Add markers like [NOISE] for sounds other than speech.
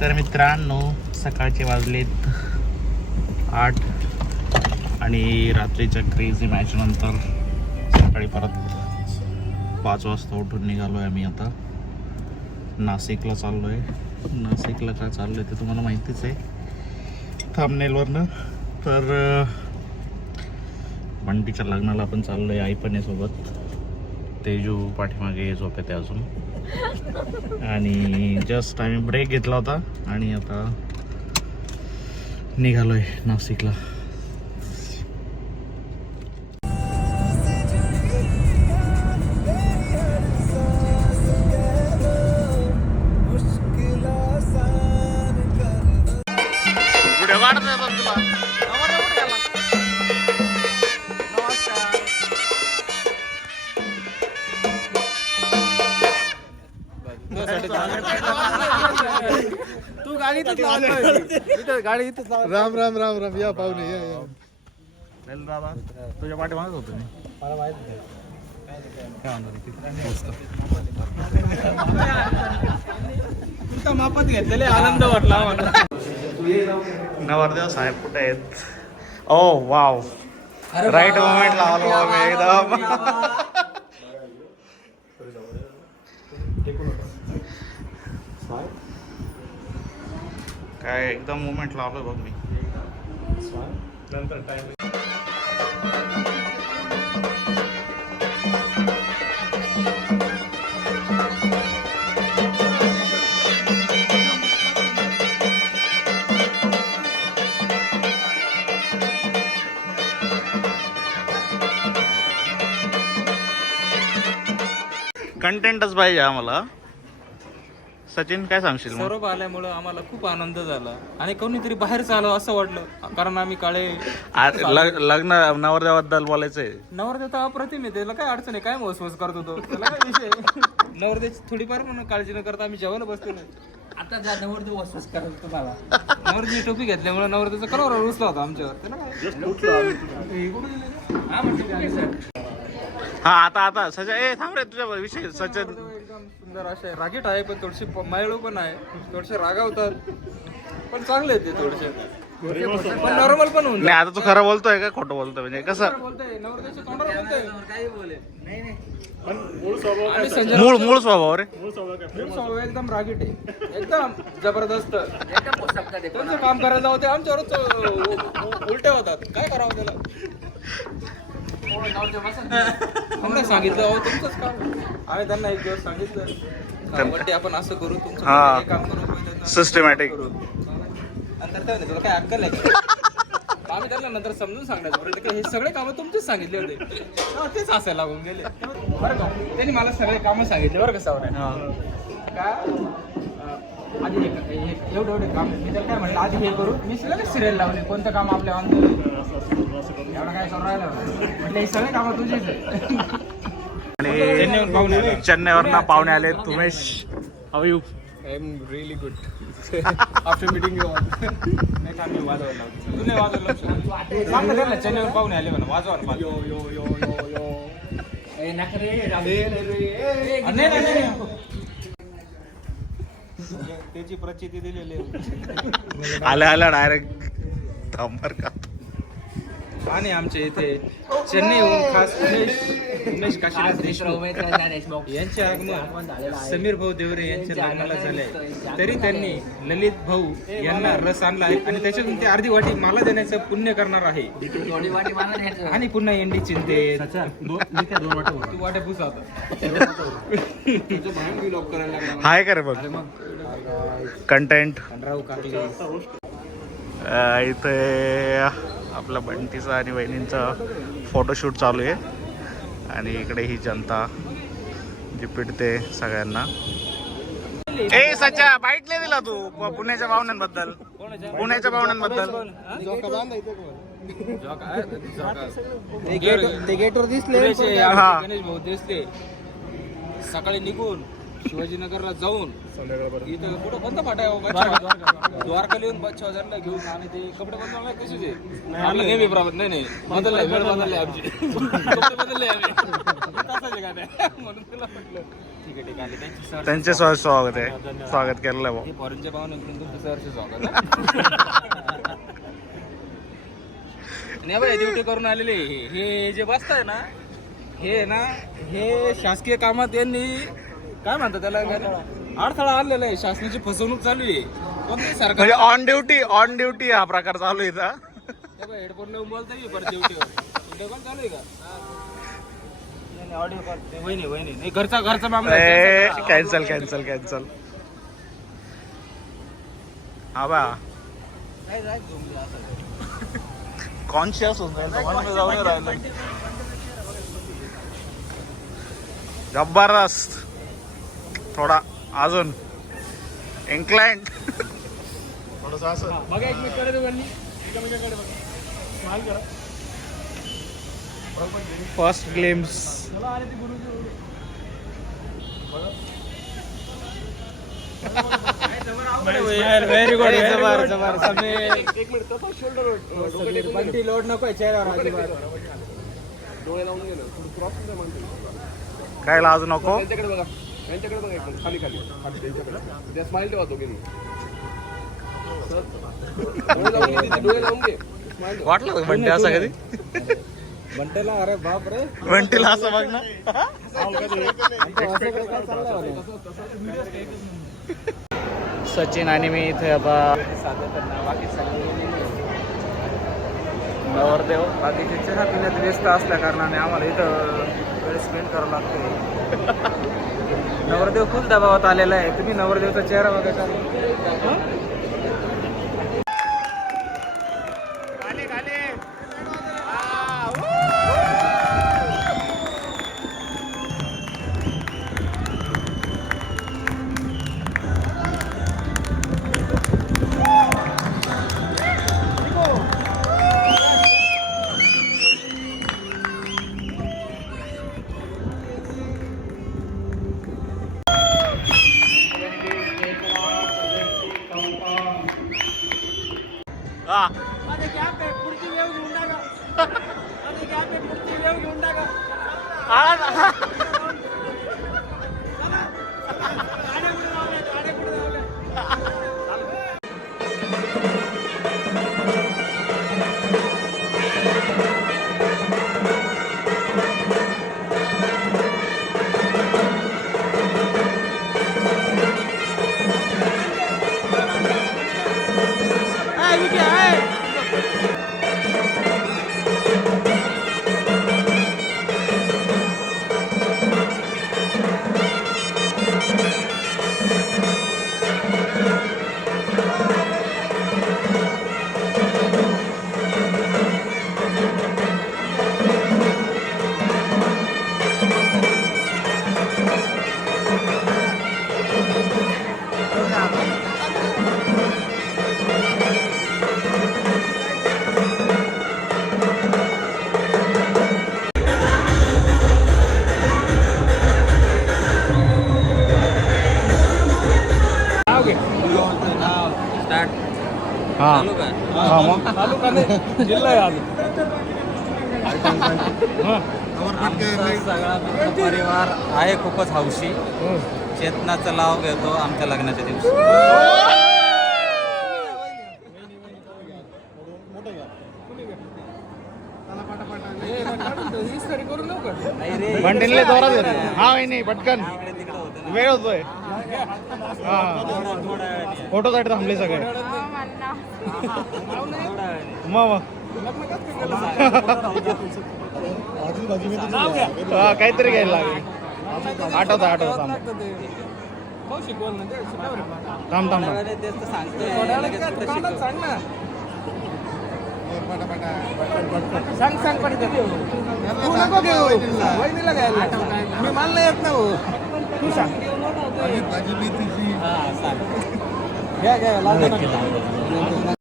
तर मित्रांनो सकाळचे वाजलेत आठ आणि रात्रीच्या क्रेझी मॅचनंतर सकाळी परत पाच वाजता उठून निघालो आहे आम्ही आता. नाशिकला चाललो आहे नाशिकला काय चाललो आहे ते तुम्हाला माहितीच आहे. थांबनेलवरनं तर अं, बंटीच्या लग्नाला पण चाललो आहे आई पण आहे सोबत तेजू पाठीमागे झोपेते अजून. आणि जस्ट आम्ही ब्रेक घेतला होता आणि आता निघालोय नाशिकला. [LAUGHS] तू गाडी इथंच लावली इथं गाडी इथंच लावली राम राम राम राम. या पाहुणे या या. दादा तुझ्या पाठीमागच होतो मी मला माहीत मापात घेतलेले आनंद वाटला मला नवरदेव साहेब कुठे आहेत? ओ वाव. राईट मोमेंट लावलो एकदम. [LAUGHS] [LAUGHS] काय एकदम मुवमेंट लावलं बघ मी. कंटेंटच पाहिजे आम्हाला. सचिन काय सांगशील मग? सौरभ आल्यामुळं आम्हाला खूप आनंद झाला. आणि कोणीतरी बाहेर आलं असं वाटलं. कारण आम्ही काळे आ- लग- लग्न नवरदेवाबद्दल बोलायचंय. नवरदेव तर अप्रतिम आहे. त्याला काय अडचण आहे? काय मोसमोस करत होतो? त्याला काय विषय नवरदेवची थोडीफार म्हणून काळजी न करता आम्ही जेवायला बसतो नाही. आता जा नवरदेव वसवस करत तुम्हाला नवरदेवची टोपी घेतल्यामुळे नवरदेवचा कलर रुसला होता आमच्यावर. त्याला काय? हे कुठं गेले? हा सर. हा आता आता सचिन ए थांब रे तुझ्या विषय सचिन सुंदर असे रागीट आहे पण थोडेसे प- मायळू पण आहे. थोडेसे रागावतात. पण चांगले आहेत ते थोडेसे. पण नॉर्मल पण होऊन नाही आता तू खरं बोलतोय का? खोटं बोलतोय? म्हणजे कसं? बोलतोय नवरदेवच्या तोंडावर बोलतोय. काही बोले आम्ही संजय मूळ मूळ स्वभाव रे. मूळ स्वभाव एकदम रागीट आहे. एकदम जबरदस्त. त्यांचं काम करायला जावं ते आमच्यावरच अं, उलटे होतात. काय करावं त्याला? आम्हाला सांगितलं अहो तुमचंच काम आम्ही त्यांना एक दिवस सांगितलं वाटते आपण असं करू तुमचं हा. हे काम करू पहिल्यांदा Systematic. करू. नंतर त्या म्हणे, तुला काय अक्कल आहे का? [LAUGHS] आम्ही त्यांना नंतर समजून सांगण्याचं केला. हे सगळे कामं तुमचेच सांगितले होते तेव्हा तेच हसायला लागून गेले बरं का त्यांनी मला सगळे कामं सांगितले बरं का सावऱ्या का अं, आधी हे हे- हे- एवढे एवढे काम मी त्याला काय म्हणलं आधी हे करू मी सगळे सिरियल लावले कोणतं काम आपल्या ऑन आले. आणि चेन्नईवरनं पाहुणे आले Umesh how you I am really good after meeting you नाही वाजवायला वाजवलं चेन्नईहून पाहुणे आले म्हणा वाजवा राम. अ, नाही नाही नाही त्याची प्रचिती दिलेली आहे. आल्या आल्या डायरेक्ट थांबर का. आणि आमच्या इथे. चेन्नईहून खास उमेश उमेश काशीनाथ देशमुख यांचे आगमन समीर भाऊ देवरे यांच्या लग्नाला झाले. तरी त्यांनी ललित भाऊ यांना रस आणला आहे आणि त्याच्यातून ते अर्धी वाटी मला देण्याचं पुण्य करणार आहे. आणि पुन्हा एंडी चिंते. तू वाटे पुसा हाय का रे बघ? कंटेंट राहू इथे आपल्या बंटीचा आणि वहिनींचा फोटोशूट चालू आहे. आणि इकडे ही जनता जी पिटते सगळ्यांना. ए सच्चा बाईट नाही दिला तू पुण्याच्या पाहुण्यांबद्दल. पुण्याच्या पाहुण्यांबद्दल. ते गेटवर दिसले. हा. गणेश भाऊ दिसले. सकाळी निघून शिवाजीनगरला जाऊन इथं कुठं कोणता फाटा आहे हो? बच्चा द्वारका. लिहून बच्चा हजारला घेऊन आणि ते कपडे बदलले कसेच आहे आपलं नेहमी प्रमाण नाही नाही. बदलले वेळ बदलले आमची. [LAUGHS] कपडे बदलले आम्ही. तसाच आहे का? म्हणून तुला म्हटलं. ठीक आहे ठीक आहे. त्यांचे सर त्यांचे स्वा- स्वागत आहे. स्वागत केलेलं आहे हे भाऊ. फॉरेनचे पाहुणे आहेत, पण तुमचं सरचे स्वागत. हा. नाही बाई ड्युटी करून आलेले. हे- हे जे बसताय ना हे ना हे शासकीय कामात यांनी काय म्हणतात त्याला अडथळा आणलेला आहे शासनाची फसवणूक चालू आहे. सरकार? म्हणजे ऑन ड्युटी ऑन ड्युटी हा प्रकार चालू आहे इथं. हेडफोन लावून बोलता येईल परत ड्युटीवर व्हिडिओ कॉल चालू आहे का? नाही ऑडिओ कॉल वहिनी वहिनी. नाही घरचा घरचा मामला आहे, घरचा- कॅन्सल कॅन्सल कॅन्सल हा बा. झोंबली असं. कॉन्शियस होऊन जाईल जाऊन नाही राहिलो. जबरदस्त. थोडा अजून इन्क्लाइंट थोडस असं. बघा दोघांनी एकामेकाकडे करा. फर्स्ट ग्लेम्स चला आले ती गुरुजी व्हेरी गुड जबर जबर एक मिनिट तसा शोल्डर बंटी लोड नको डोळे लावून गेलो. क्रॉस काय लाज नको? त्यांच्याकडे बघा एकदम खाली खाली खाली त्यांच्याकडे त्या स्माइल ठेवा दोघींनी. डोळे लावून घे तिथे, डोळे लावून घे. स्माइल वाटलं का बंटे असं कधी? बंटेला अरे बाप रे. बंटीला असं बघ ना. सचिन आणि मी इथे आता नवरदेव. बाकीचे चहा पिण्यात व्यस्त असल्या कारणाने आम्हाला इथं वेळ स्पेंड करावा लागतो नवरदेव खूप दबावात आलेला आहे. तुम्ही नवरदेवचा चेहरा बघायचा हा. हा मग? तालुका नाही जिल्हा आहे आम्ही सगळा मित्र परिवार आहे खूपच हौशी. चेतनाचा लाव घेतो आमच्या लग्नाच्या दिवशी. हीच तरी करू नको. नाही रे जोरात घेतो हा नाही पटकन. वेळ होतोय. हा. फोटोसाठी थांबले सगळे. मग हा, काहीतरी घ्यायला लागेल. आठवत आठवत थांब. थांब थांब सांग सांग पण तू नको घेऊ. मी मानला येत ना हो. तू सांग. घ्या घ्या.